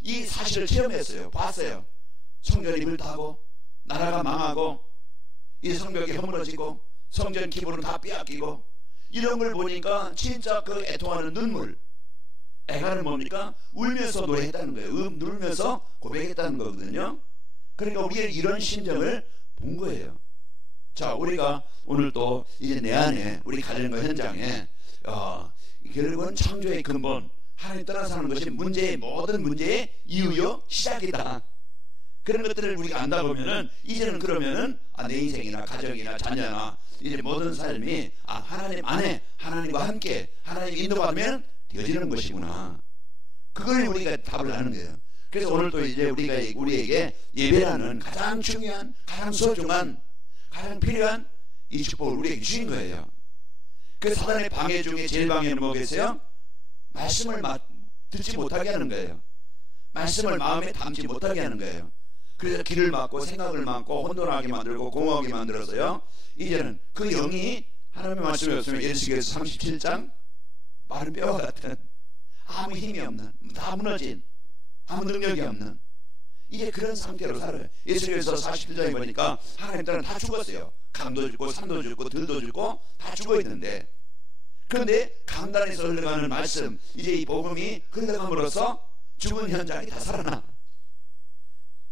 이 사실을 체험했어요. 봤어요. 성전이 불타고 나라가 망하고 이 성벽이 허물어지고 성전 기물은 다 빼앗기고 이런 걸 보니까 진짜 그 애통하는 눈물. 애가는 뭡니까? 울면서 노래했다는 거예요. 울면서 고백했다는 거거든요. 그러니까 우리는 이런 심정을 본 거예요. 자, 우리가 오늘 또 이제 내 안에 우리 가정과 현장에 결국은 창조의 근본 하나님 따라 사는 것이 문제의 모든 문제의 이유요 시작이다. 그런 것들을 우리가 안다 보면은 이제는 그러면은 내 인생이나 가정이나 자녀나 이제 모든 삶이 하나님 안에 하나님과 함께 하나님 인도받으면 되어지는 것이구나. 그걸 우리가 답을 하는 거예요. 그래서 오늘 또 이제 우리에게 예배라는 가장 중요한, 가장 소중한, 가장 필요한 이 축복을 우리에게 주신 거예요. 그 사단의 방해 중에 제일 방해는 뭐겠어요? 말씀을 듣지 못하게 하는 거예요. 말씀을 마음에 담지 못하게 하는 거예요. 그래서 길을 막고 생각을 막고 혼돈하게 만들고 공허하게 만들어서요. 이제는 그 영이 하나님의 말씀이었으면 에스겔서 37장 마른 뼈와 같은 아무 힘이 없는, 다 무너진, 아무 능력이 없는 이제 그런 상태로 살아요. 에스겔서 41장에 보니까 하나님들은 다 죽었어요. 강도 죽고 산도 죽고 들도 죽고 다 죽어있는데, 그런데 강단에서 흘러가는 말씀, 이제 이 복음이 흘러감으로써 죽은 현장이 다 살아나.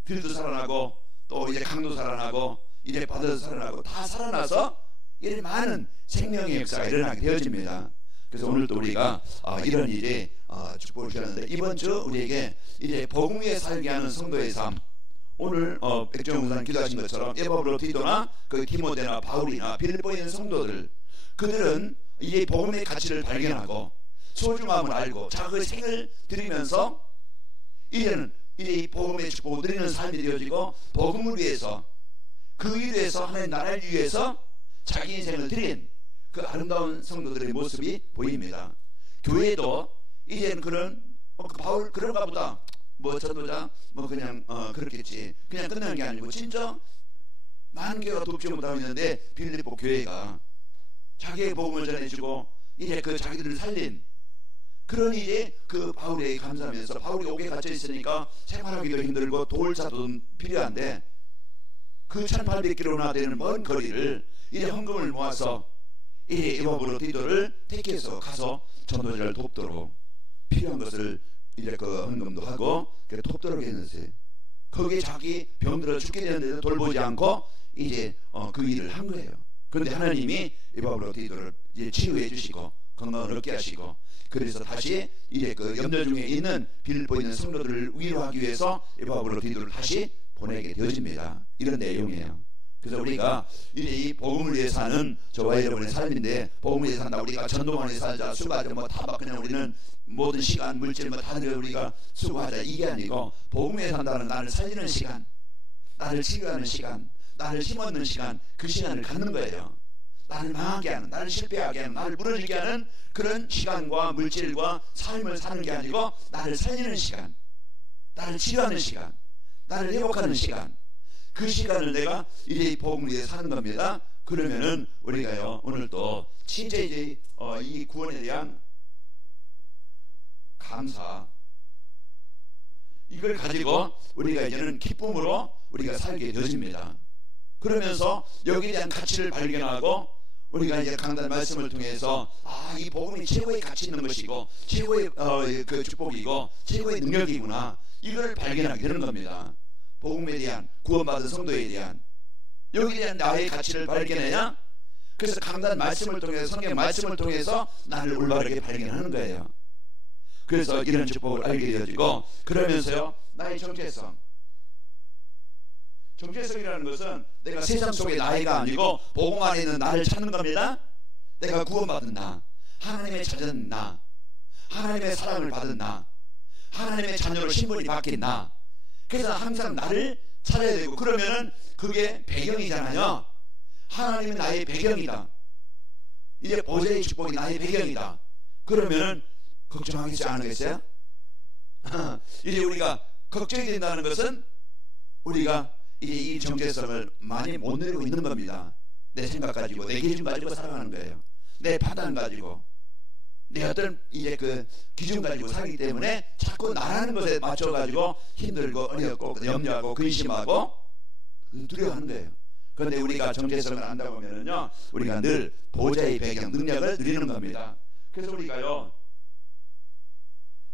들도 살아나고 또 이제 강도 살아나고 이제 바다도 살아나고 다 살아나서 이런 많은 생명의 역사가 일어나게 되어집니다. 그래서 오늘 또 우리가 이런 일에 축복을 주셨는데, 이번 주 우리에게 이제 복음 위에 살게 하는 성도의 삶, 오늘 백종원 목사님 기도하신 것처럼 에바브로 디도나 그 디모데나 바울이나 빌립보에 있는 성도들, 그들은 이제 복음의 가치를 발견하고 소중함을 알고 자기의 생을 드리면서 이제는 이제 이 복음의 축복을 드리는 삶이 되어지고 복음을 위해서, 그 일에서 하나님 나라를 위해서 자기 인생을 드린 그 아름다운 성도들의 모습이 보입니다. 교회도 이제는 그런 바울 그런가 보다, 전도자 그냥 그렇겠지, 그냥 끝나는 게 아니고 진짜 많은 교회가 돕지 못하고 있는데 빌립보 교회가 자기의 복음을 전해주고 이제 그 자기들을 살린 그런 이제 그 바울에게 감사하면서, 바울이 옥에 갇혀 있으니까 생활하기도 힘들고 도울자도 필요한데 그 1800km나 되는 먼 거리를 이제 헌금을 모아서 이제 에바브로 디도를 택해서 가서 전도자를 돕도록 필요한 것을 이제 그 헌금도 하고 그래 돕도록 했는데, 거기에 자기 병들어 죽게 되는데도 돌보지 않고 이제 그 일을 한 거예요. 그런데 하나님이 에바브로 디도를 이제 치유해 주시고 건강을 얻게 하시고, 그래서 다시 이제 그 염려 중에 있는 빌립보에 있는 성도들을 위로하기 위해서 에바브로 디도를 다시 보내게 되어집니다. 이런 내용이에요. 그래서 우리가 이제 이 복음을 위해 사는 저와 여러분의 삶인데, 복음을 위해 산다, 우리가 전도만 위해 살자, 수고하자, 다 그냥 우리는 모든 시간, 물질 다 우리가 수고하자, 이게 아니고 복음을 위해 산다는 나를 살리는 시간, 나를 치유하는 시간, 나를 심어놓는 시간, 그 시간을 갖는 거예요. 나를 망하게 하는, 나를 실패하게 하는, 나를 무너지게 하는 그런 시간과 물질과 삶을 사는 게 아니고 나를 살리는 시간, 나를 치유하는 시간, 나를 회복하는 시간, 그 시간을 내가 이제 복음을 위해 사는 겁니다. 그러면은 우리가요 오늘 또 진짜 이제 이 구원에 대한 감사, 이걸 가지고 우리가 이제는 기쁨으로 우리가 살게 되어집니다. 그러면서 여기에 대한 가치를 발견하고 우리가 이제 강단 말씀을 통해서 이 복음이 최고의 가치 있는 것이고 최고의 그 축복이고 최고의 능력이구나, 이걸 발견하게 되는 겁니다. 복음에 대한, 구원받은 성도에 대한, 여기에 대한 나의 가치를 발견해야, 그래서 강단 말씀을 통해서, 성경 말씀을 통해서 나를 올바르게 발견하는 거예요. 그래서 이런 축복을 알게 되어지고, 그러면서요 나의 정체성, 정체성이라는 것은 내가 세상 속의 나이가 아니고 복음 안에 있는 나를 찾는 겁니다. 내가 구원받은 나, 하나님의 찾은 나, 하나님의 사랑을 받은 나, 하나님의 자녀로 신분이 바뀐 나. 그래서 항상 나를 찾아야 되고, 그러면은 그게 배경이잖아요. 하나님은 나의 배경이다, 이제 보좌의 축복이 나의 배경이다. 그러면은 걱정하겠지 않으겠어요? 이제 우리가 걱정이 된다는 것은 우리가 이제 이 정체성을 많이 못 누리고 있는 겁니다. 내 생각 가지고, 내 기준 가지고 살아가는 거예요. 내 판단 가지고. 내 어떤 이제 그 기준 가지고 살기 때문에 자꾸 나라는 것에 맞춰가지고 힘들고 어렵고 염려하고 근심하고 두려워하는 거예요. 그런데 우리가 정체성을 안다 보면은요, 우리가 늘 보좌의 배경, 능력을 누리는 겁니다. 그래서 우리가요,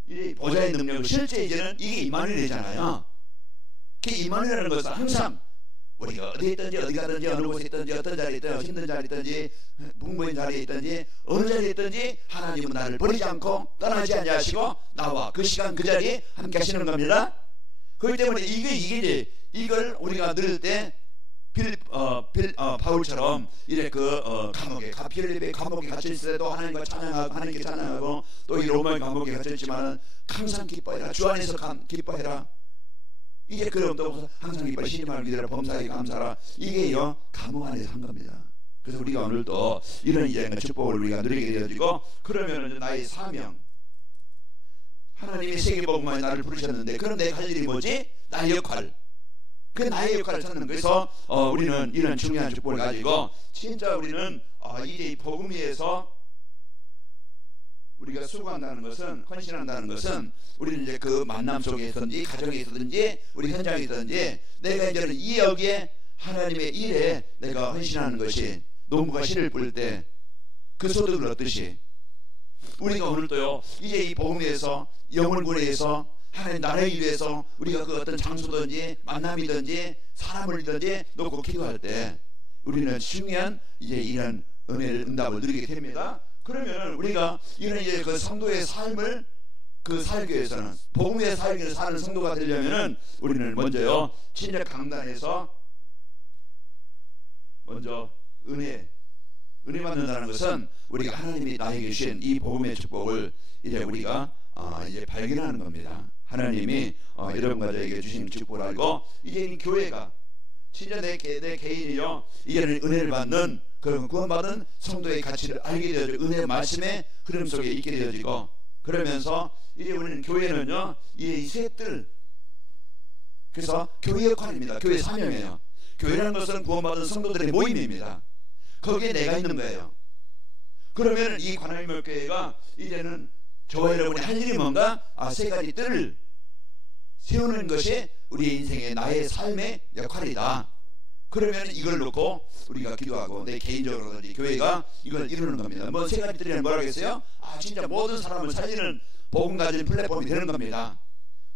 이 보좌의 능력을 실제 이제는 이게 이만희되잖아요. 그 이만희라는 것은 항상 우리가 어디에 있든지 어디 가든지 어느 곳에 있든지 어떤 자리에 있든지 힘든 자리에 있든지 무거운 자리에 있든지 어느 자리에 있든지 하나님은 나를 버리지 않고 떠나지 않으시고 나와 그 시간 그 자리에 함께 하시는 겁니다. 그렇기 때문에 이게 이걸 우리가 들을 때 바울처럼 이래 감옥에 빌립의 감옥에 갇혀 있을 때도 하나님과 찬양하고 하나님께 찬양하고 또 이 로마의 감옥에 갇혀 있지만은 항상 기뻐해라. 주 안에서 기뻐해라. 이게 그럼 또 항상 기뻐 신임을 믿으라 범사에 감사라. 이게요 감옥 안에서 한 겁니다. 그래서 우리가 오늘도 이런 이제 축복을 우리가 누리게 되어지고 그러면은 나의 사명, 하나님이 세계복음화에 나를 부르셨는데 그럼 내가 할 일이 뭐지? 나의 역할. 그 나의 역할을 찾는 거에서 우리는 이런 중요한 축복을 가지고 진짜 우리는 이제 이 복음 위에서 우리가 수고한다는 것은, 헌신한다는 것은 우리는 이제 그 만남 속에 있든지 가정에 있든지 우리 현장에 있든지 내가 이제는 이 여기에 하나님의 일에 내가 헌신하는 것이 농부가 씨를 뿌릴 때 그 소득을 얻듯이 우리가 오늘도요 이제 이 복음 위에서 영혼을 위해서 하나님 나라를 위해서 우리가 그 어떤 장소든지 만남이든지 사람을든지 놓고 기도할 때 우리는 중요한 이제 이런 은혜를 응답을 누리게 됩니다. 그러면 우리가 이런 이제 그 성도의 삶을 살기 위해서는 복음의 살기를 사는 성도가 되려면은 우리는 먼저요 친절 강단에서 먼저 은혜 받는다는 것은 우리가 하나님이 나에게 주신 이 복음의 축복을 이제 우리가 이제 발견하는 겁니다. 하나님이 여러분과 저에게 주신 축복을 알고 이제 이 교회가 진짜 내 개인이요 이제는 은혜를 받는 그런 구원받은 성도의 가치를 알게 되어지고 은혜의 말씀의 흐름 속에 있게 되어지고 그러면서 이제 우리는 교회는요 이 셋들 그래서 교회 역할입니다. 교회 사명이에요. 교회라는 것은 구원받은 성도들의 모임입니다. 거기에 내가 있는 거예요. 그러면 이 관할묘교회가 이제는 저와 여러분이 할 일이 뭔가? 세 가지 뜰을 세우는 것이 우리의 인생의 나의 삶의 역할이다. 그러면 이걸 놓고 우리가 기도하고 내 개인적으로든지 교회가 이걸 이루는 겁니다. 뭐 세 가지 뜰이란 뭐라고 했어요? 진짜 모든 사람을 살리는 복음 가진 플랫폼이 되는 겁니다.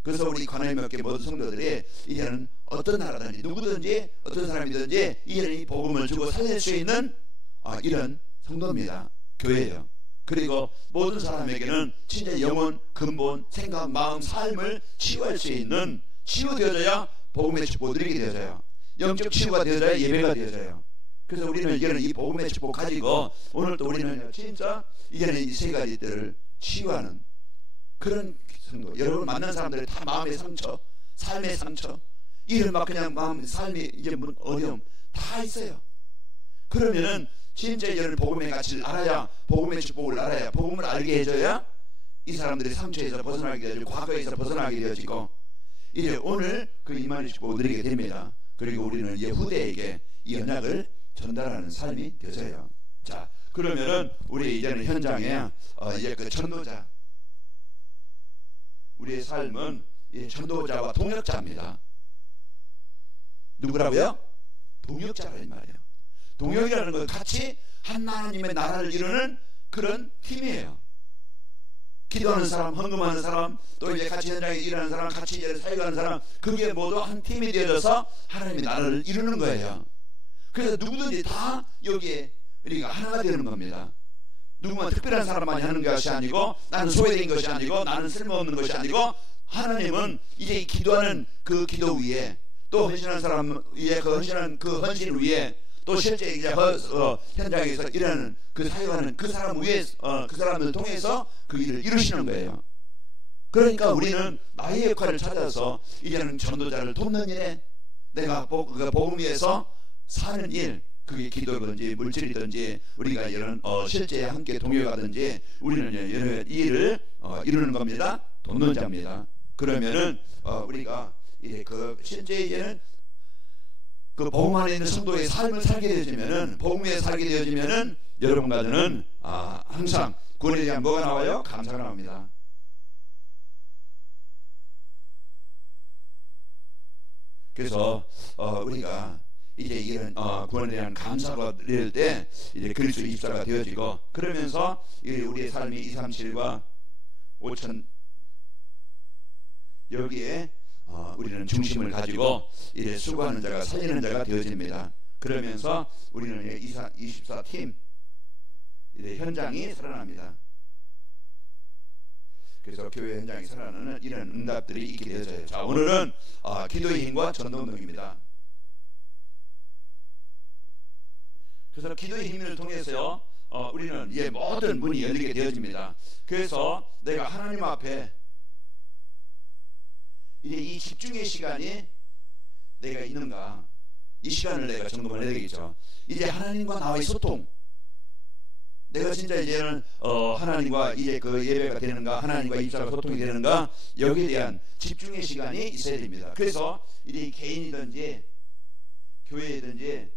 그래서 우리 관할묘교회 모든 성도들이 이제는 어떤 나라든지 누구든지 어떤 사람이든지 이제는 이 복음을 주고 살릴 수 있는 이런 성도입니다. 교회예요. 그리고 모든 사람에게는 진짜 영혼, 근본, 생각, 마음, 삶을 치유할 수 있는 치유되어져야 복음의 축복을 누리게 되어져요. 영적 치유가 되어져야 예배가 되어져요. 그래서 우리는 이제는 이 복음의 축복 가지고 오늘도 우리는 진짜 이제는 이 세 가지들을 치유하는 그런 성도. 여러분 만난 사람들이 다 마음의 상처, 삶의 상처, 이를 막 그냥 마음, 삶이 이제 어려움 다 있어요. 그러면은 진짜 이제는 복음의 가치를 알아야 복음의 축복을 알아야 복음을 알게 해줘야 이 사람들이 상처에서 벗어나게 되어지고 과거에서 벗어나게 되어지고 이제 오늘 그 이만희 축복을 누리게 됩니다. 그리고 우리는 이제 후대에게 이 언약을 전달하는 삶이 되어져요. 자, 그러면은 우리 이제는 현장에 이제 그 전도자, 우리의 삶은 이 전도자와 동역자입니다. 누구라고요? 동역자란 말이에요. 동역이라는 건 같이 하나님의 나라를 이루는 그런 팀이에요. 기도하는 사람, 헌금하는 사람, 또 이제 같이 현장에 일하는 사람, 같이 이제 사역하는 사람, 그게 모두 한 팀이 되어서 하나님의 나라를 이루는 거예요. 그래서 누구든지 다 여기에 우리가 하나가 되는 겁니다. 누구만 특별한 사람만이 하는 것이 아니고 나는 소외된 것이 아니고 나는 쓸모없는 것이 아니고 하나님은 이제 기도하는 그 기도 위에 또 헌신하는 사람 위에 그 헌신하는 그 헌신 위에 또 실제 이제 현장에서 일하는 그 사역하는 그 사람 위에 그 사람을 통해서 그 일을 이루시는 거예요. 그러니까 우리는 나의 역할을 찾아서 이제는 전도자를 돕는 일에 내가 복음 위에서 사는 일, 그게 기도든지 물질이든지 우리가 이런 실제 함께 동역하든지 우리는 이런 일을 이루는 겁니다. 돕는 자입니다. 그러면은 우리가 이제 그 실제 이제는 그 복음 안에 있는 성도의 삶을 살게 되어지면은 복음 위에 살게 되어지면은 여러분과 저는 항상 구원에 대한 뭐가 나와요? 감사가 나옵니다. 그래서 우리가 이제 이런 구원에 대한 감사가 될 때 이제 그리스도 입사가 되어지고, 그러면서 우리의 삶이 237과 5천 여기에 우리는 중심을 가지고 이제 수고하는 자가 살리는 자가 되어집니다. 그러면서 우리는 24팀 이제 현장이 살아납니다. 그래서 교회 현장이 살아나는 이런 응답들이 있게 되어져요. 자, 오늘은 기도의 힘과 전도운동입니다. 그래서 기도의 힘을 통해서 우리는 이제 모든 문이 열리게 되어집니다. 그래서 내가 하나님 앞에 이제 이 집중의 시간이 내가 있는가, 이 시간을 내가 점검을 해야 되겠죠. 이제 하나님과 나와의 소통, 내가 진짜 이제는 하나님과 이제 그 예배가 되는가, 하나님과 입사가 소통이 되는가, 여기에 대한 집중의 시간이 있어야 됩니다. 그래서 이제 개인이든지 교회이든지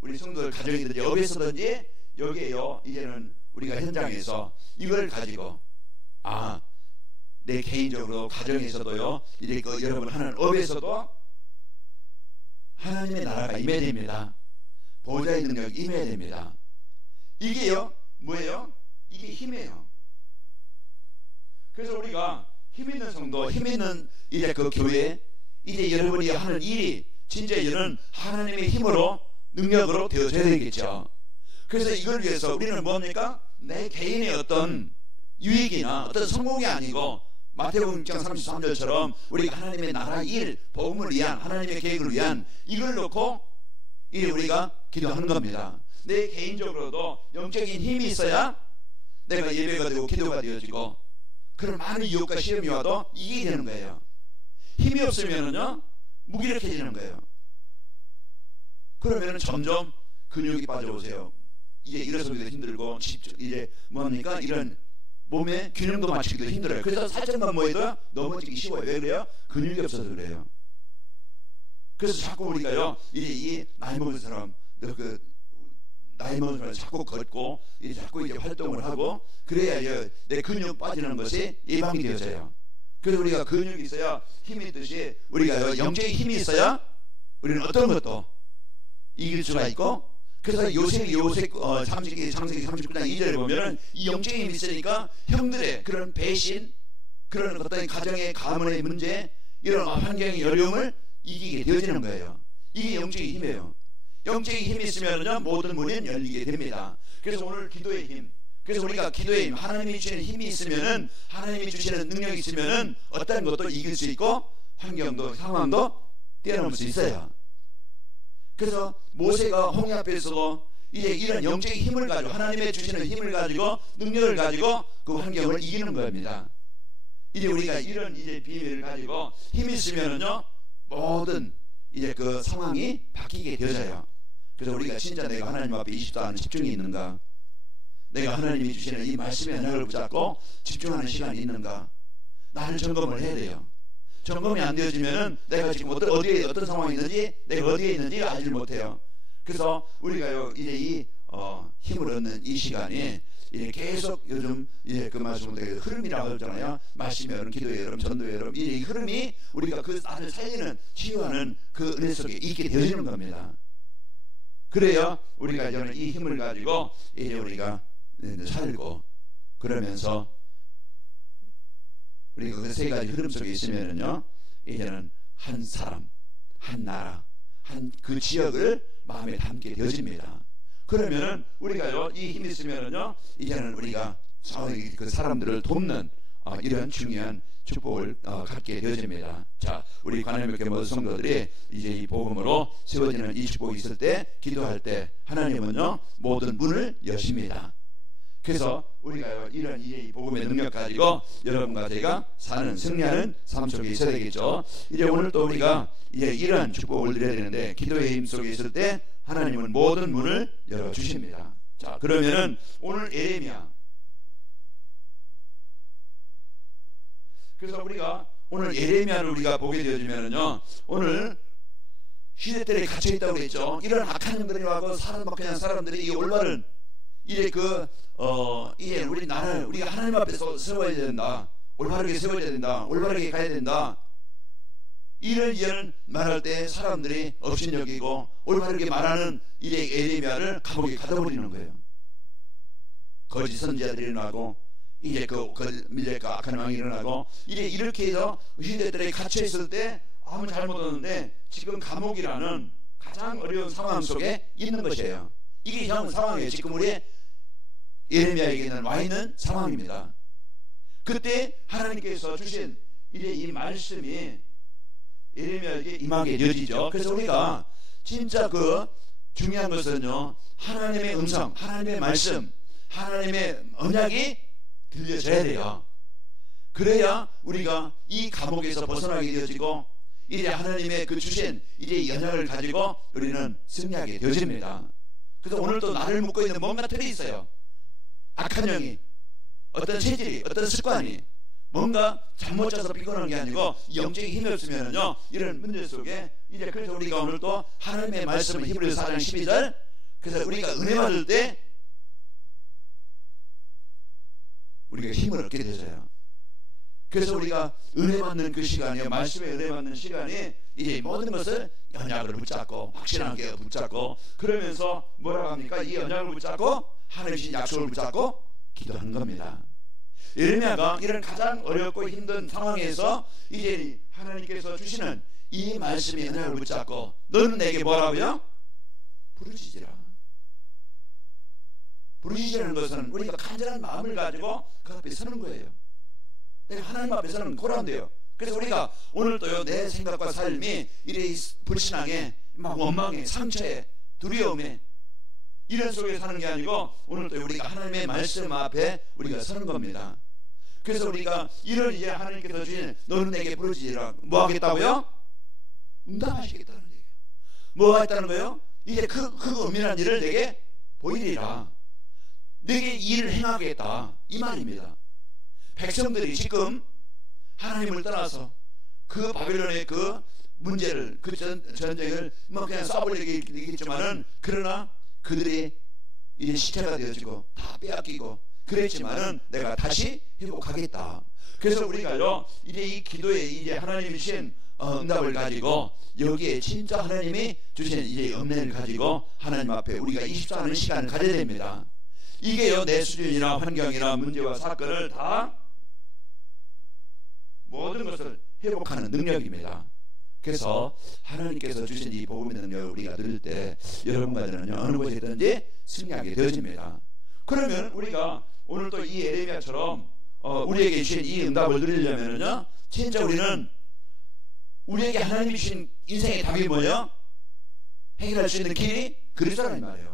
우리 성도들 가정이든지 어디서든지 여기에요, 이제는 우리가 현장에서 이걸 가지고 내 개인적으로 가정에서도요, 이제 그 여러분 하는 업에서도 하나님의 나라가 임해야 됩니다. 보좌의 능력이 임해야 됩니다. 이게요 뭐예요? 이게 힘이에요. 그래서 우리가 힘 있는 성도, 힘 있는 이제 그 교회, 이제 여러분이 하는 일이 진짜 이제는 하나님의 힘으로 능력으로 되어져야 되겠죠. 그래서 이걸 위해서 우리는 뭡니까? 내 개인의 어떤 유익이나 어떤 성공이 아니고 마태복음 6장 33절처럼 우리가 하나님의 나라 일, 복음을 위한, 하나님의 계획을 위한 이걸 놓고 이제 우리가 기도하는 겁니다. 내 개인적으로도 영적인 힘이 있어야 내가 예배가 되고 기도가 되어지고, 그런 많은 유혹과 시험이 와도 이기게 되는 거예요. 힘이 없으면은요 무기력해지는 거예요. 그러면은 점점 근육이 빠져오세요. 이제 일어서기도 힘들고, 이제 뭡니까? 이런 몸에 균형도 맞추기도 힘들어요. 그래서 살짝만 모여도 넘어지기 쉬워요. 왜 그래요? 근육이 없어서 그래요. 그래서 자꾸 우리가요, 이제 이 나이 먹은 사람, 나이 먹은 사람 자꾸 걷고, 이제 자꾸 이제 활동을 하고, 그래야 내 근육 빠지는 것이 예방이 되어져요. 그래서 우리가 근육이 있어야 힘이 있듯이 우리가 영적인 힘이 있어야 우리는 어떤 것도 이길 수가 있고, 그래서 요셉 창세기 39장 2절에 보면은 이 영적인 힘이 있으니까 형들의 그런 배신, 그런 어떤 가정의 가문의 문제, 이런 환경의 어려움을 이기게 되어지는 거예요. 이게 영적인 힘이에요. 영적인 힘이 있으면은요 모든 문이 열리게 됩니다. 그래서 오늘 기도의 힘, 그래서 우리가 기도의 힘, 하나님이 주시는 힘이 있으면은, 하나님이 주시는 능력이 있으면은 어떤 것도 이길 수 있고 환경도 상황도 뛰어넘을 수 있어요. 그래서 모세가 홍해 앞에서도 이제 이런 영적인 힘을 가지고, 하나님의 주시는 힘을 가지고, 능력을 가지고 그 환경을 이기는 겁니다. 이제 우리가 이런 이제 비밀을 가지고 힘이 있으면은요 모든 이제 그 상황이 바뀌게 되어져요. 그래서 우리가 진짜 내가 하나님 앞에 24시간 집중이 있는가, 내가 하나님이 주시는 이 말씀의 언약을 붙잡고 집중하는 시간이 있는가, 나를 점검을 해야 돼요. 점검이 안 되어지면은 내가 지금 어디에 어떤 상황이 있는지, 내가 어디에 있는지 알지 못해요. 그래서 우리가요 이제 이 힘을 얻는 이 시간이 이제 계속 요즘 이제 그 말씀을 흐름이라고 하잖아요. 말씀의 흐름, 기도의 흐름, 전도의 흐름, 이제 이 흐름이 우리가 그 나를 살리는, 치유하는 그 은혜 속에 있게 되어지는 겁니다. 그래야 우리가 저는 이 힘을 가지고 이제 우리가 살고, 그러면서 우리가 그 세 가지 흐름 속에 있으면은요 이제는 한 사람, 한 나라, 한 그 지역을 마음에 담게 되어집니다. 그러면은 우리가요 이 힘이 있으면은요 이제는 우리가 그 사람들을 돕는 이런 중요한 축복을 갖게 되어집니다. 자, 우리 관할교회 모든 성도들이 이제 이 복음으로 세워지는 이 축복이 있을 때, 기도할 때 하나님은요 모든 문을 여십니다. 그래서 우리가 이런 이 복음의 능력 가지고 여러분과 제가 사는, 승리하는 삶 속에 있어야 되겠죠. 이제 오늘 또 우리가 이제 이런 축복을 드려야 되는데, 기도의 힘 속에 있을 때 하나님은 모든 문을 열어주십니다. 자, 그러면은 오늘 예레미야, 그래서 우리가 오늘 예레미야를 우리가 보게 되어지면은요 오늘 시대들에 갇혀있다고 그랬죠. 이런 악한 영들이 와서 그냥 사람들이 이 올바른 이제 이제 우리 나를 우리가 하나님 앞에서 세워야 된다. 올바르게 세워야 된다. 올바르게 가야 된다. 이런 말할 때 사람들이 업신여기고 올바르게 말하는 이제 에레미야를 감옥에 가둬버리는 거예요. 거짓 선지자들이 일어나고 이제 밀레가 악한 왕이 일어나고 이제 이렇게 해서 유대인들이 갇혀 있을 때 아무 잘못 없는데 지금 감옥이라는 가장 어려운 상황 속에 있는 것이에요. 이게 형 상황이에요. 지금 우리 예레미야에게는 와 있는 상황입니다. 그때 하나님께서 주신 이제 이 말씀이 예레미야에게 임하게 되어지죠. 그래서 우리가 진짜 중요한 것은요, 하나님의 음성, 하나님의 말씀, 하나님의 언약이 들려져야 돼요. 그래야 우리가 이 감옥에서 벗어나게 되어지고 이제 하나님의 주신 이제 언약을 가지고 우리는 승리하게 되어집니다. 그래서 오늘도 나를 묶고 있는 뭔가 틀이 있어요. 악한 영이, 어떤 체질이, 어떤 습관이 뭔가 잘못 짜서 피곤한 게 아니고 영적인 힘이 없으면은요, 이런 문제 속에 이제 그래서 우리가 오늘 또 하나님의 말씀은 히브리서 4장 12절, 그래서 우리가 은혜 받을 때 우리가 힘을 얻게 되잖아요. 그래서 우리가 은혜 받는 그 시간이요, 말씀에 은혜 받는 시간이 이제 모든 것을 언약을 붙잡고 확실하게 붙잡고 그러면서 뭐라고 합니까? 이 언약을 붙잡고 하나님 주신 약속을 붙잡고 기도하는 겁니다. 예레미야가 이런 가장 어렵고 힘든 상황에서 이제 하나님께서 주시는 이 말씀의 언약을 붙잡고 너는 내게 뭐라고요? 부르짖으라. 부르짖으라는 것은 우리가 간절한 마음을 가지고 그 앞에 서는 거예요. 내가 하나님 앞에 서는 고란데요. 그래서 우리가 오늘도요, 내 생각과 삶이 이래 불신앙에 막 원망에 상처에 두려움에 이런 속에 사는 게 아니고 오늘도 우리가 하나님의 말씀 앞에 우리가 서는 겁니다. 그래서 우리가 이런 이제 하나님께서 주신 너는 내게 부르짖으라. 뭐 하겠다고요? 응답하시겠다는 얘기예요. 뭐 하겠다는 거예요? 이제 그 은밀한 일을 내게 보이리라. 내게 일을 행하겠다, 이 말입니다. 백성들이 지금 하나님을 떠나서 그 바벨론의 그 문제를, 그 전쟁을 뭐 그냥 쏴버리겠지만은 그러나 그들이 이제 시체가 되어지고 다 빼앗기고 그랬지만은 내가 다시 회복하겠다. 그래서 우리가요, 이제 이 기도에 이제 하나님이 주신 응답을 가지고 여기에 진짜 하나님이 주신 이제 은혜를 가지고 하나님 앞에 우리가 24는 시간을 가져야 됩니다. 이게요, 내 수준이나 환경이나 문제와 사건을 다 모든 것을 회복하는 능력입니다. 그래서 하나님께서 주신 이 복음의 능력을 우리가 들을 때 여러분과 저는요, 어느 곳이든지 승리하게 되어집니다. 그러면 우리가 오늘 또 이 예레미야처럼 우리에게 주신 이 응답을 누리려면요, 진짜 우리는 우리에게 하나님이 주신 인생의 답이 뭐예요? 해결할 수 있는 길이 그리스도라는 말이에요.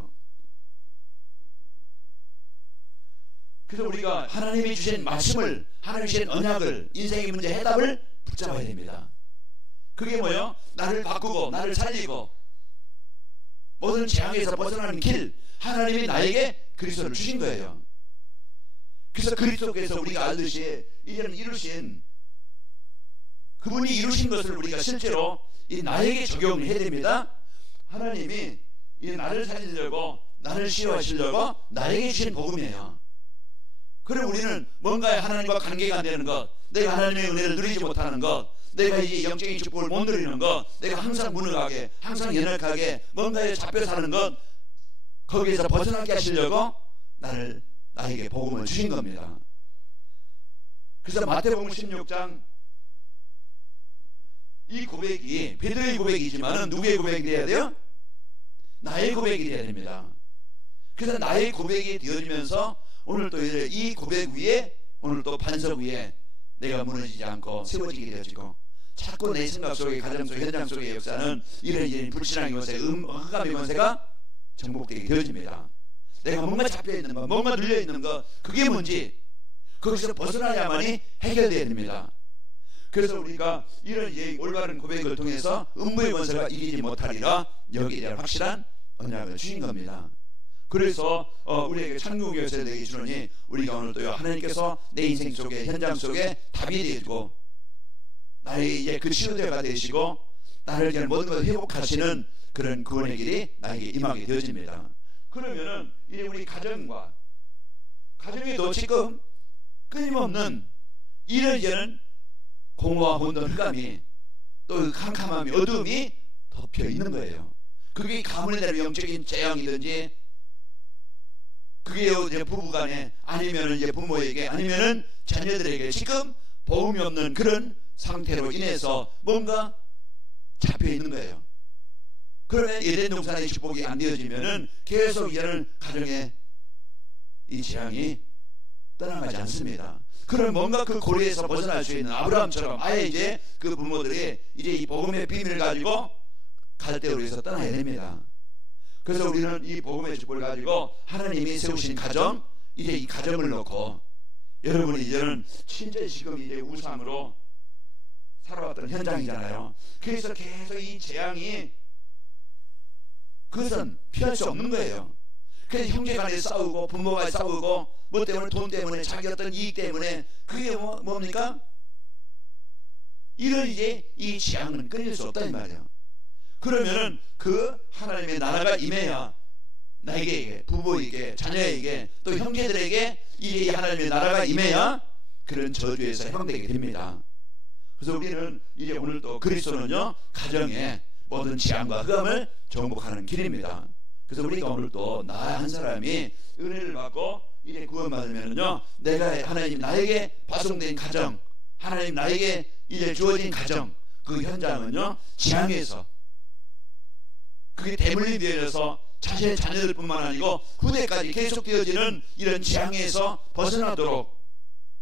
그래서 우리가 하나님이 주신 말씀을, 하나님이 주신 언약을, 인생의 문제 해답을 붙잡아야 됩니다. 그게 뭐예요? 나를 바꾸고 나를 살리고 모든 재앙에서 벗어나는 길, 하나님이 나에게 그리스도를 주신 거예요. 그래서 그리스도께서 우리가 알듯이 이제는 이루신, 그분이 이루신 것을 우리가 실제로 이 나에게 적용을 해야 됩니다. 하나님이 이 나를 살리려고, 나를 치유하시려고 나에게 주신 복음이에요. 그럼 우리는 뭔가 하나님과 관계가 안 되는 것, 내가 하나님의 은혜를 누리지 못하는 것, 내가 이제 영적인 축복을 못 누리는 것, 내가 항상 무능하게, 항상 연약하게 뭔가에 잡혀 사는 것, 거기에서 벗어나게 하시려고 나에게 복음을 주신 겁니다. 그래서 마태복음 16장 이 고백이 베드로의 고백이지만 누구의 고백이 돼야 돼요? 나의 고백이 돼야 됩니다. 그래서 나의 고백이 되어지면서 오늘 또 이 고백 위에, 오늘 또 반석 위에 내가 무너지지 않고 세워지게 되어지고, 자꾸 내 생각 속에, 가정 속에, 현장 속의 역사는 이런 불신앙의 권세, 흑암의 권세가 정복되게 되어집니다. 내가 뭔가 잡혀있는 것, 뭔가 눌려있는 것, 그게 뭔지 거기서 벗어나야만이 해결되어야 됩니다. 그래서 우리가 이런 올바른 고백을 통해서 음부의 권세가 이기지 못하리라, 여기에 대한 확실한 언약을 주신 겁니다. 그래서 우리에게 천국의 열쇠를 내게 주노니 우리가 오늘 또 하나님께서 내 인생 속에, 현장 속에 답이 되시고 나의 이제 그 치유자가 되시고 나를 위한 모든 것을 회복하시는 그런 구원의 길이 나에게 임하게 되어집니다. 그러면은 이제 우리 가정에도 지금 끊임없는 이런저런 공허와 혼돈, 흑암이 또 캄캄함이, 어둠이 덮여 있는 거예요. 그게 가문에 대한 영적인 재앙이든지, 그게 이제 부부간에, 아니면은 이제 부모에게, 아니면은 자녀들에게 지금 복음이 없는 그런 상태로 인해서 뭔가 잡혀 있는 거예요. 그러면 에덴 동산의 축복이 안 되어지면은 계속 이제는 가정에 이 재앙이 떠나가지 않습니다. 그럼 뭔가 그 고리에서 벗어날 수 있는 아브라함처럼 아예 이제 그 부모들이 이제 이 복음의 비밀을 가지고 갈대로 해서 떠나야 됩니다. 그래서 우리는 이 복음의 축복을 가지고 하나님이 세우신 가정, 이제 이 가정을 놓고, 여러분이 이제는 진짜 지금 이제 우상으로 살아왔던 현장이잖아요. 그래서 계속 이 재앙이, 그것은 피할 수 없는 거예요. 그래서 형제간에 싸우고, 부모가 싸우고, 뭐 때문에, 돈 때문에, 자기 어떤 이익 때문에, 그게 뭡니까? 이런 이제 이 재앙은 끊일 수 없다 이 말이에요. 그러면은 그 하나님의 나라가 임해야 나에게, 부부에게, 자녀에게, 또 형제들에게 이 하나님의 나라가 임해야 그런 저주에서 해방되게 됩니다. 그래서 우리는 이제 오늘 또 그리스도는요, 가정의 모든 재앙과 흑암을 정복하는 길입니다. 그래서 우리가 오늘 또 나 한 사람이 은혜를 받고 이제 구원받으면은요, 내가 하나님 나에게 파송된 가정, 하나님 나에게 이제 주어진 가정, 그 현장은요, 재앙에서, 그게 대물림이 되어서 자신의 자녀들뿐만 아니고 후대까지 계속되어지는 이런 재앙에서 벗어나도록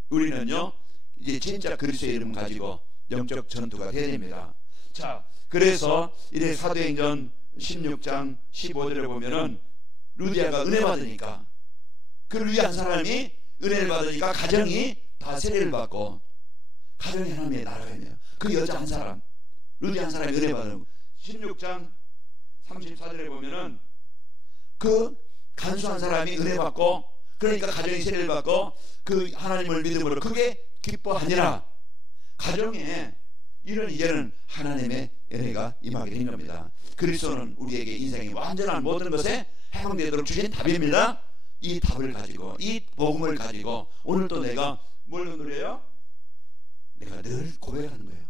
우리는요, 이제 진짜 그리스도의 이름 가지고 영적 전투가 되어야 됩니다. 자, 그래서 이제 사도행전 16장 15절에 보면은 루디아가 은혜 받으니까, 그 루디아 한 사람이 은혜를 받으니까 가정이 다 세례를 받고 가정이 하나님의 나라가 있네요. 그 여자 한 사람, 루디아 한 사람이 은혜 받는 16장 34절에 보면은 그 간수한 사람이 은혜 받고, 그러니까 가정이 세례를 받고 그 하나님을 믿음으로 크게 기뻐하니라. 가정에 이런 이제는 하나님의 은혜가 임하게 된 겁니다. 그리스도는 우리에게 인생의 완전한 모든 것에 해방되도록 주신 답입니다. 이 답을 가지고, 이 복음을 가지고 오늘 또 내가 뭘 누려요? 내가 늘 고백하는 거예요.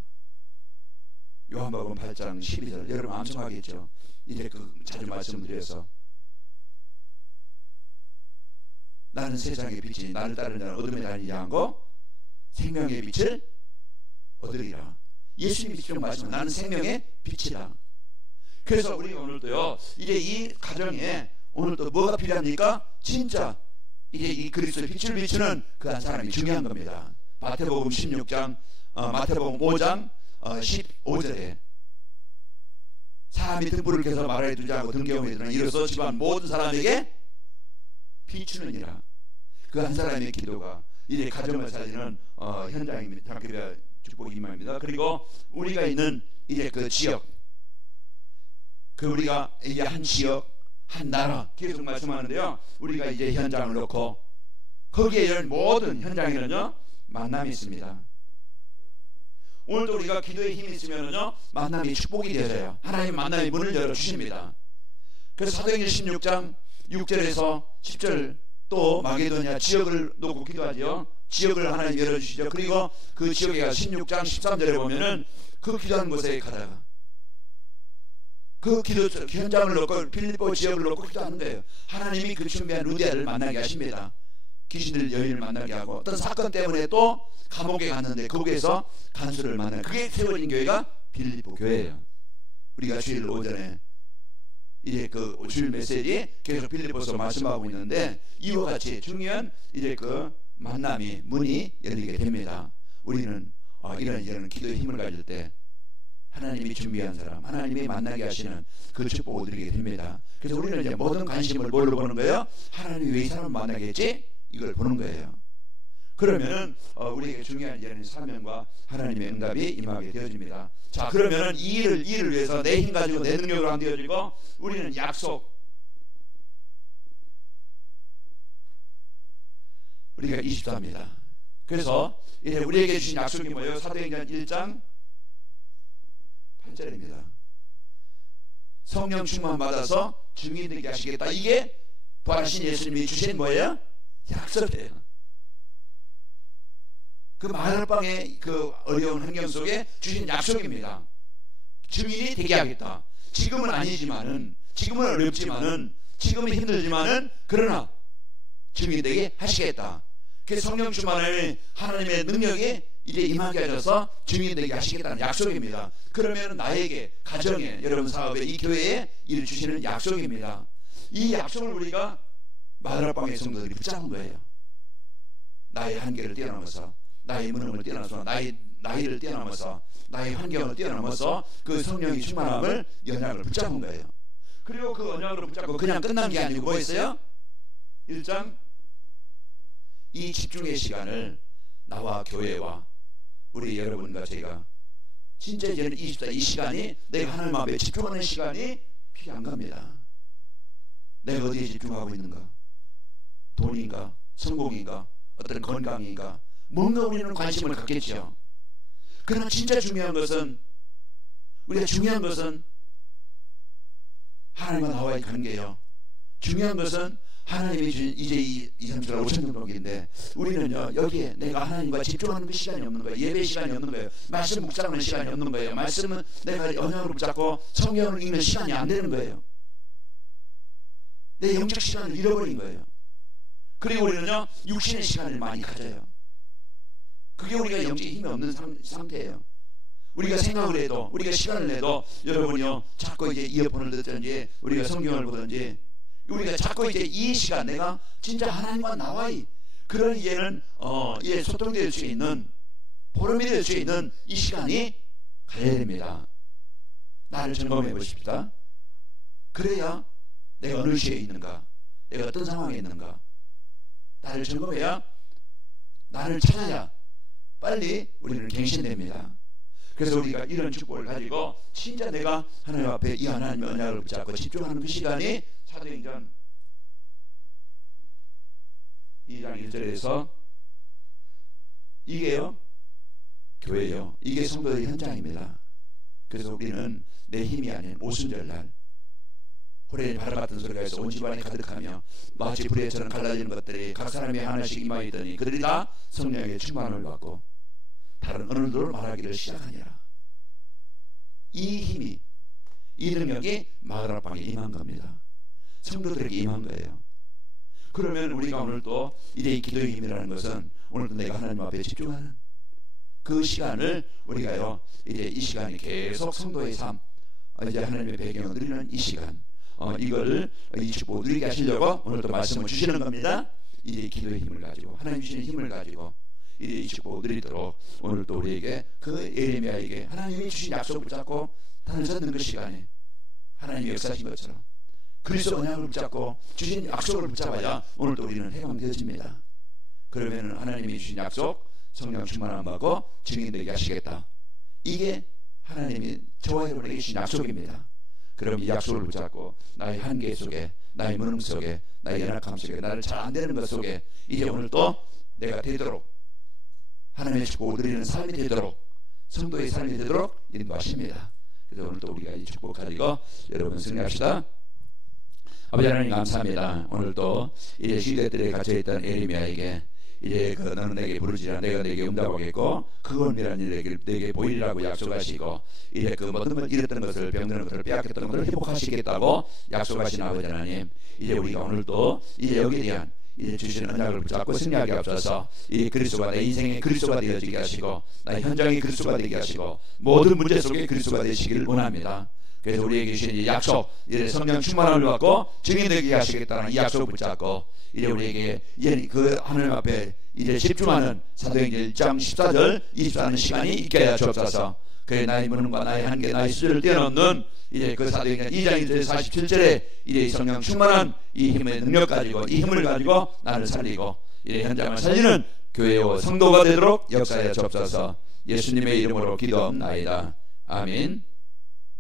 요한복음 8장 12절 여러분 암송하겠죠. 이제 그 자주 말씀드려서, 나는 세상의 빛이 나를 따르는 자는 어둠에 다니지 않고 생명의 빛을 얻으리라. 예수님이 직접 말씀, 나는 생명의 빛이다. 그래서 우리 오늘도요, 이제 이 가정에 오늘 또 뭐가 필요합니까? 진짜 이제 이 그리스도의 빛을 비추는 그 한 사람이 중요한 겁니다. 마태복음 16장, 마태복음 5장 15절에 사람이 등불을 켜서 마루에 두지 않고 등경에 두는 이로써 집안 모든 사람에게 비추느니라. 그 한 사람의 기도가 이제 가정을 살리는 현장입니다. 장기별 축복의 임함입니다. 그리고 우리가 있는 이제 그 지역, 그 우리가 이제 한 지역, 한 나라 계속 말씀하는데요, 우리가 이제 현장을 놓고 거기에 이런 모든 현장에는요 만남이 있습니다. 오늘도 우리가 기도에 힘이 있으면은요 만남이 축복이 되어져요. 하나님 만남의 문을 열어주십니다. 그래서 사도행전 16장 6절에서 10절 또 마게도냐 지역을 놓고 기도하죠. 지역을 하나님 열어주시죠. 그리고 그 지역에 가 16장 13절에 보면은 그 기도하는 곳에 가다가 그 기도 현장을 놓고 빌립보 지역을 놓고 기도하는 거예요. 하나님이 그 준비한 루디아를 만나게 하십니다. 귀신들 여인을 만나게 하고, 어떤 사건 때문에 또 감옥에 갔는데 거기에서 간수를 만나요. 그게 세워진 교회가 빌립보 교회예요. 우리가 주일 오전에 이제 그 주일 메시지 계속 빌립보서 말씀하고 있는데, 이와 같이 중요한 이제 그 만남이 문이 열리게 됩니다. 우리는 이런 기도의 힘을 가질 때 하나님이 준비한 사람, 하나님이 만나게 하시는 그 축복을 드리게 됩니다. 그래서 우리는 이제 모든 관심을 뭘로 보는 거예요? 하나님이 왜 이 사람을 만나게 했지? 이걸 보는 거예요. 그러면은 우리에게 중요한 이제는 사명과 하나님의 응답이 임하게 되어집니다. 자, 그러면은 이 일을 위해서 내 힘 가지고 내 능력으로 안 되어지고, 우리는 약속, 우리가 24입니다. 그래서 이제 우리에게 주신 약속이 뭐예요? 사도행전 1장 8절입니다. 성령 충만 받아서 증인 되게 하시겠다. 이게 부활하신 예수님이 주신 뭐예요? 약속이에요. 그 마가다락방의 그 어려운 환경 속에 주신 약속입니다. 증인이 되게 하겠다. 지금은 아니지만은, 지금은 어렵지만은, 지금은 힘들지만은, 그러나 증인 되게 하시겠다. 그 성령 충만을 하나님의 능력이 이제 임하게 하셔서 증인 되게 하시겠다는 약속입니다. 그러면 나에게, 가정에, 여러분 사업에, 이 교회에 이를 주시는 약속입니다. 이 약속을 우리가 마가다락방의 성도들이 붙잡은 거예요. 나의 한계를 뛰어넘어서, 나의 무능을 뛰어넘어서, 나이를 뛰어넘어서, 나의 환경을 뛰어넘어서 그 성령의 충만함을, 언약을 붙잡은 거예요. 그리고 그 언약으로 붙잡고 그냥 끝난 게 아니고 뭐 했어요? 1장, 이 집중의 시간을 나와 교회와 우리 여러분과 제가 진짜 이제는 24, 이 시간이 내가 하나님 앞에 집중하는 시간이 필요한 겁니다. 내가 어디에 집중하고 있는가? 돈인가? 성공인가? 어떤 건강인가? 뭔가 우리는 관심을 갖겠죠. 그러나 진짜 중요한 것은, 우리가 중요한 것은 하나님과 나와의 관계예요. 중요한 것은 하나님이 주신 이제 2,3,4, 5천 정도인데 우리는요, 여기에 내가 하나님과 집중하는 그 시간이 없는 거예요. 예배 시간이 없는 거예요. 말씀 묵상하는 시간이 없는 거예요. 말씀은 내가 언약으로 붙잡고 성경을 읽는 시간이 안 되는 거예요. 내 영적 시간을 잃어버린 거예요. 그리고 우리는요, 육신의 시간을 많이 가져요. 그게 우리가 영적인 힘이 없는 상태예요. 우리가 생각을 해도, 우리가 시간을 내도, 여러분요, 자꾸 이제 이어폰을 듣든지 우리가 성경을 보든지, 우리가 자꾸 이제 이 시간, 내가 진짜 하나님과 나와의 그런 이제는 이제 소통될 수 있는, 보름이 될 수 있는 이 시간이 가야 됩니다. 나를 점검해 보십시다. 그래야 내가 어느 시에 있는가, 내가 어떤 상황에 있는가, 나를 점검해야, 나를 찾아야 빨리 우리는 갱신됩니다. 그래서 우리가 이런 축복을 가지고 진짜 내가 하나님 앞에 이 하나님의 언약을 붙잡고 집중하는 그 시간이 사도행전 2장 1절에서 이게요, 교회요, 이게 성도의 현장입니다. 그래서 우리는 내 힘이 아닌 오순절날 호련히 바람 같은 소리가 있어 온 집안이 가득하며 마치 불의처럼 갈라지는 것들이 각 사람이 하나씩 임하이더니 그들이 다 성령의 충만을 받고 다른 언어들을 말하기를 시작하니라. 이 힘이, 이 능력이 마가다락방에 임한 겁니다. 성도들에게 임한 거예요. 그러면 우리가 오늘 또 이제 이 기도의 힘이라는 것은 오늘도 내가 하나님 앞에 집중하는 그 시간을 우리가요, 이제 이 시간이 계속 성도의 삶, 이제 하나님의 배경을 누리는 이 시간, 이거를 이 축복 누리게 하시려고 오늘도 말씀을 주시는 겁니다. 이제 기도의 힘을 가지고, 하나님 주시는 힘을 가지고 이제 이 축복 누리도록 오늘도 우리에게, 그 예레미야에게 하나님이 주신 약속을 붙잡고 단을 젓는 그 시간에 하나님이 역사하신 것처럼 그리스도 언약을 붙잡고 주신 약속을 붙잡아야 오늘도 우리는 해방되어집니다. 그러면 하나님이 주신 약속, 성령 충만함 받고 증인되게 하시겠다. 이게 하나님이 저와 여러분에게 주신 약속입니다. 그럼 이 약속을 붙잡고 나의 한계 속에, 나의 무능 속에, 나의 연약함 속에, 나를 잘 안 되는 것 속에 이제 오늘 또 내가 되도록, 하나님의 축복을 누리는 삶이 되도록, 성도의 삶이 되도록 인도하십니다. 그래서 오늘 또 우리가 이 축복 가지고 여러분 승리합시다. 아버지 하나님 감사합니다. 오늘도 이제 시대들에 갇혀있던 예레미야에게 이제 너는 내게 부르지라 내가 내게 응답하겠고 그건 미란 일을 내게 보이리라고 약속하시고 이제 그 모든 것 잃었던 것을, 병드는 것을, 빼앗겼던 것을 회복하시겠다고 약속하신 아버지 하나님, 이제 우리가 오늘도 이제 여기에 대한 이제 주시는 언약을 붙잡고 승리하게 앞서서 이 그리스도가 내 인생의 그리스도가 되어지게 하시고 나의 현장의 그리스도가 되게 하시고 모든 문제 속에 그리스도가 되시기를 원합니다. 그래서 우리에게 주신 이 약속, 이제 성령 충만함을 받고 증인되게 하시겠다는 이 약속을 붙잡고 이제 우리에게 이제 그 하나님 앞에 이제 집중하는 사도행전 1장 14절 24는 시간이 있게 하여 주옵소서. 그의 나의 무능과 나의 한계, 나의 수준을 뛰어넘는 이제 그 사도행전 2장 1절 47절에 이제 이 성령 충만한 이 힘의 능력 가지고, 이 힘을 가지고 나를 살리고 이제 현장을 살리는 교회와 성도가 되도록 역사하여 주옵소서. 예수님의 이름으로 기도합나이다. 아멘.